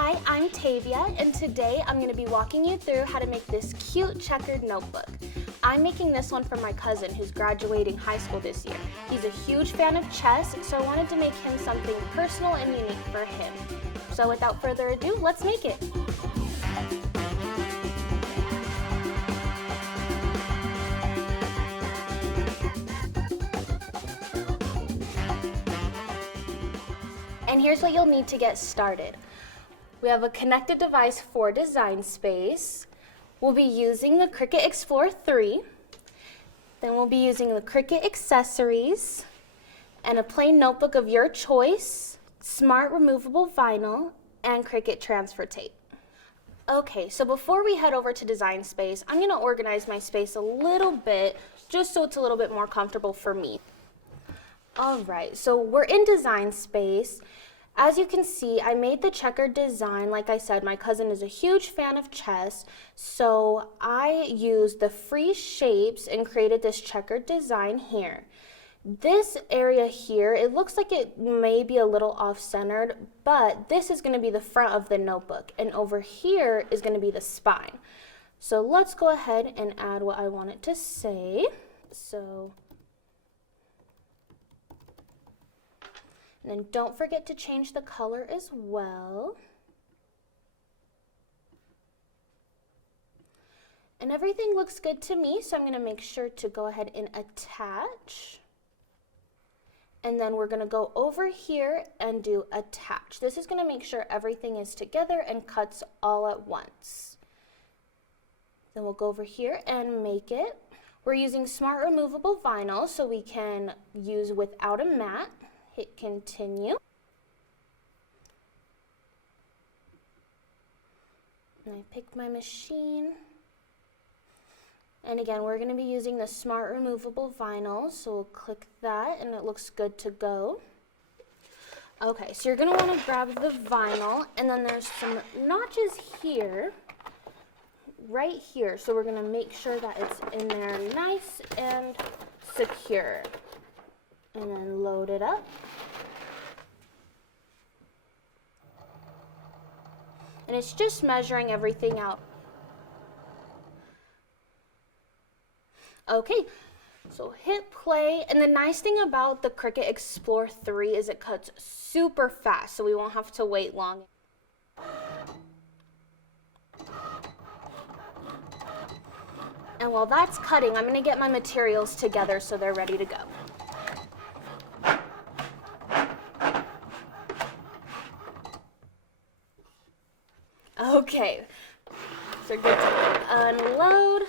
Hi, I'm Tavia, and today I'm going to be walking you through how to make this cute checkered notebook. I'm making this one for my cousin who's graduating high school this year. He's a huge fan of chess, so I wanted to make him something personal and unique for him. So without further ado, let's make it. And here's what you'll need to get started. We have a connected device for design space. We'll be using the Cricut Explore 3. Then we'll be using the Cricut accessories and a plain notebook of your choice, smart removable vinyl, and Cricut transfer tape. Okay, so before we head over to design space, I'm going to organize my space a little bit just so it's a little bit more comfortable for me. All right, so we're in design space. As you can see, I made the checkered design. Like I said, my cousin is a huge fan of chess, so I used the free shapes and created this checkered design here. This area here, it looks like it may be a little off-centered, but this is going to be the front of the notebook, and over here is going to be the spine. So let's go ahead and add what I want it to say. And then don't forget to change the color as well. And everything looks good to me, so I'm going to make sure to go ahead and attach. And then we're going to go over here and do attach. This is going to make sure everything is together and cuts all at once. Then we'll go over here and make it. We're using smart removable vinyl, so we can use without a mat. Hit continue. And I pick my machine. And again, we're going to be using the smart removable vinyl, so we'll click that and it looks good to go. Okay, so you're going to want to grab the vinyl, and then there's some notches here, right here. So we're going to make sure that it's in there nice and secure. And then load it up. And it's just measuring everything out. Okay, so hit play. And the nice thing about the Cricut Explore 3 is it cuts super fast, so we won't have to wait long. And while that's cutting, I'm going to get my materials together so they're ready to go. Okay, so good to unload.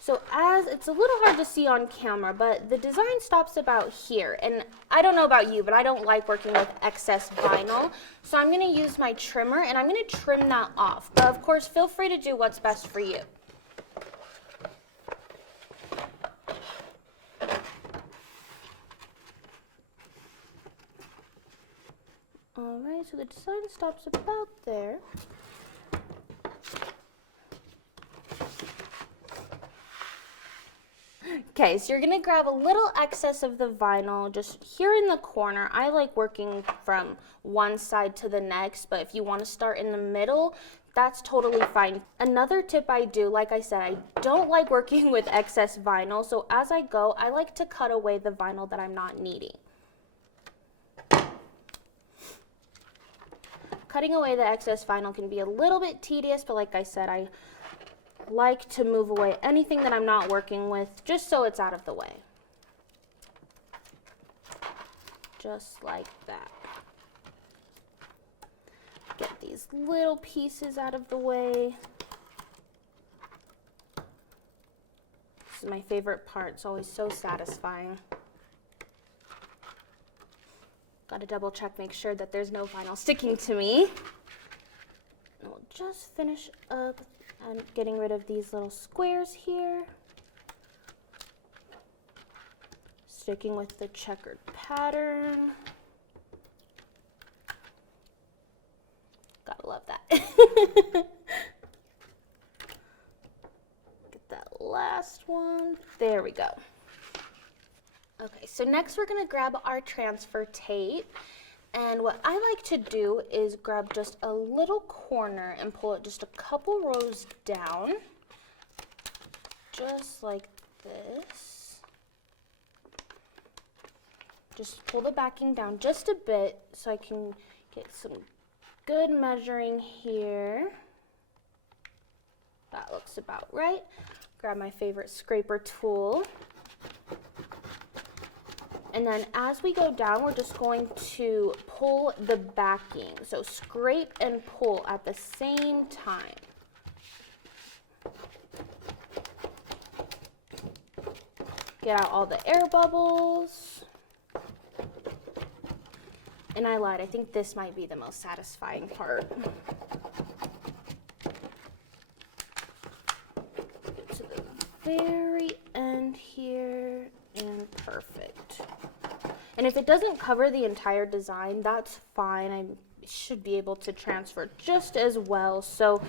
So as it's a little hard to see on camera, but the design stops about here. And I don't know about you, but I don't like working with excess vinyl. So I'm going to use my trimmer and I'm going to trim that off. But of course, feel free to do what's best for you. Alright, so the design stops about there. Okay, so you're going to grab a little excess of the vinyl just here in the corner. I like working from one side to the next, but if you want to start in the middle, that's totally fine. Another tip I do, like I said, I don't like working with excess vinyl, so as I go, I like to cut away the vinyl that I'm not needing. Cutting away the excess vinyl can be a little bit tedious, but like I said, I like to move away anything that I'm not working with just so it's out of the way. Just like that. Get these little pieces out of the way. This is my favorite part. It's always so satisfying. Got to double check, make sure that there's no vinyl sticking to me. And we'll just finish up and getting rid of these little squares here. Sticking with the checkered pattern. Gotta love that. Get that last one. There we go. Okay, so next we're going to grab our transfer tape. And what I like to do is grab just a little corner and pull it just a couple rows down, just like this. Just pull the backing down just a bit so I can get some good measuring here. That looks about right. Grab my favorite scraper tool. And then as we go down, we're just going to pull the backing. So scrape and pull at the same time. Get out all the air bubbles. And I lied, I think this might be the most satisfying part. Get to the very end here, and perfect. And if it doesn't cover the entire design, that's fine. I should be able to transfer just as well. So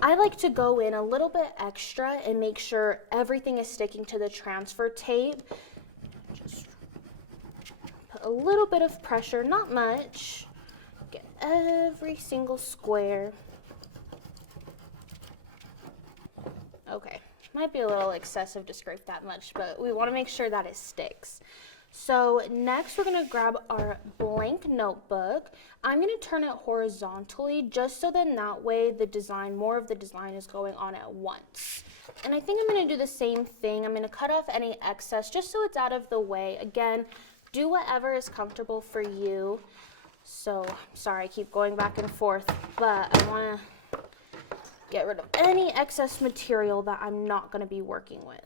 I like to go in a little bit extra and make sure everything is sticking to the transfer tape. Just put a little bit of pressure, not much. Get every single square. Okay, might be a little excessive to scrape that much, but we want to make sure that it sticks. So next we're going to grab our blank notebook. I'm going to turn it horizontally just so then that way the design, more of the design is going on at once. And I think I'm going to do the same thing. I'm going to cut off any excess just so it's out of the way. Again, do whatever is comfortable for you. So, sorry I keep going back and forth, but I want to get rid of any excess material that I'm not going to be working with.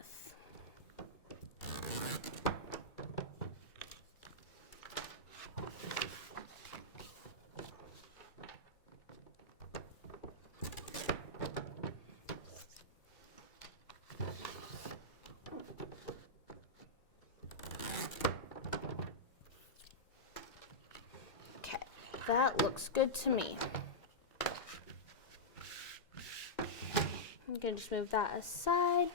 That looks good to me. I'm going to just move that aside.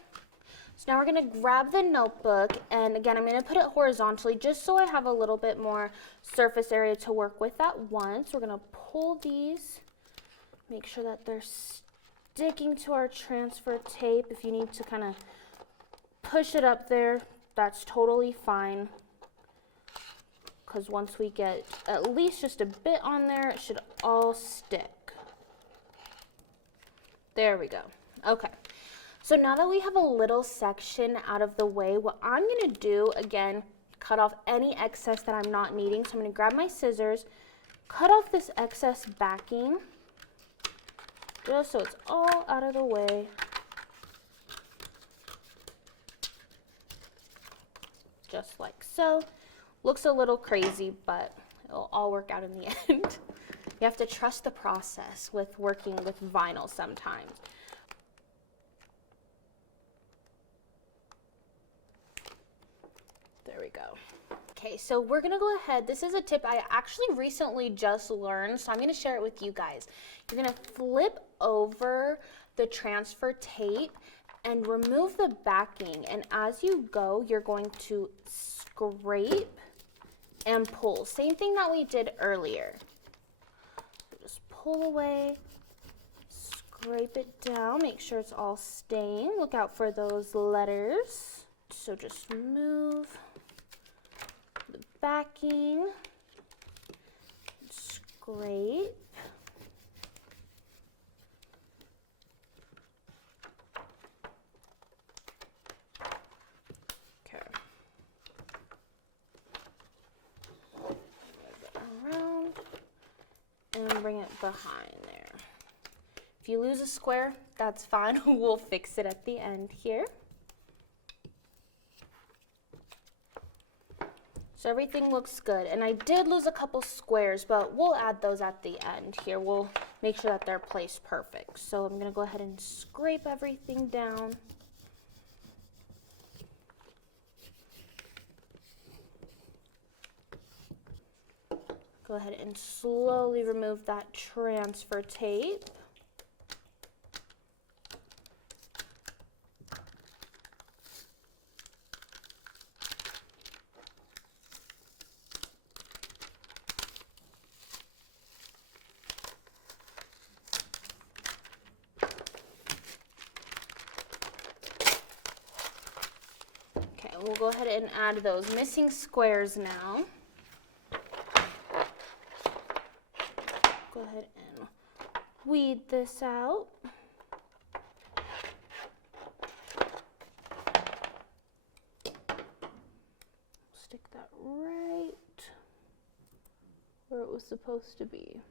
So now we're going to grab the notebook, and again, I'm going to put it horizontally just so I have a little bit more surface area to work with at once. We're going to pull these, make sure that they're sticking to our transfer tape. If you need to kind of push it up there, that's totally fine. Because once we get at least just a bit on there, it should all stick. There we go. Okay. So now that we have a little section out of the way, what I'm going to do, again, cut off any excess that I'm not needing. So I'm going to grab my scissors, cut off this excess backing, just so it's all out of the way. Just like so. Looks a little crazy, but it'll all work out in the end. You have to trust the process with working with vinyl sometimes. There we go. Okay, so we're gonna go ahead. This is a tip I actually recently just learned, so I'm gonna share it with you guys. You're gonna flip over the transfer tape and remove the backing. And as you go, you're going to scrape and pull. Same thing that we did earlier. So just pull away, scrape it down, make sure it's all staying. Look out for those letters. So just move the backing, scrape. Bring it behind there. If you lose a square, that's fine. We'll fix it at the end here. So everything looks good. And I did lose a couple squares, but we'll add those at the end here. We'll make sure that they're placed perfect. So I'm going to go ahead and scrape everything down. Go ahead and slowly remove that transfer tape. go ahead and add those missing squares now. Go ahead and weed this out. Stick that right where it was supposed to be.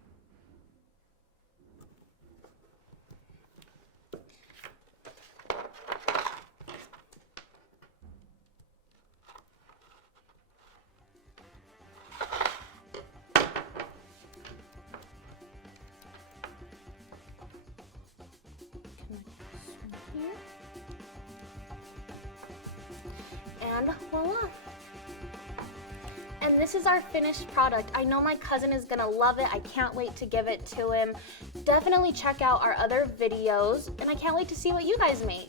And voila. And this is our finished product. I know my cousin is gonna love it. I can't wait to give it to him. Definitely check out our other videos, and I can't wait to see what you guys make.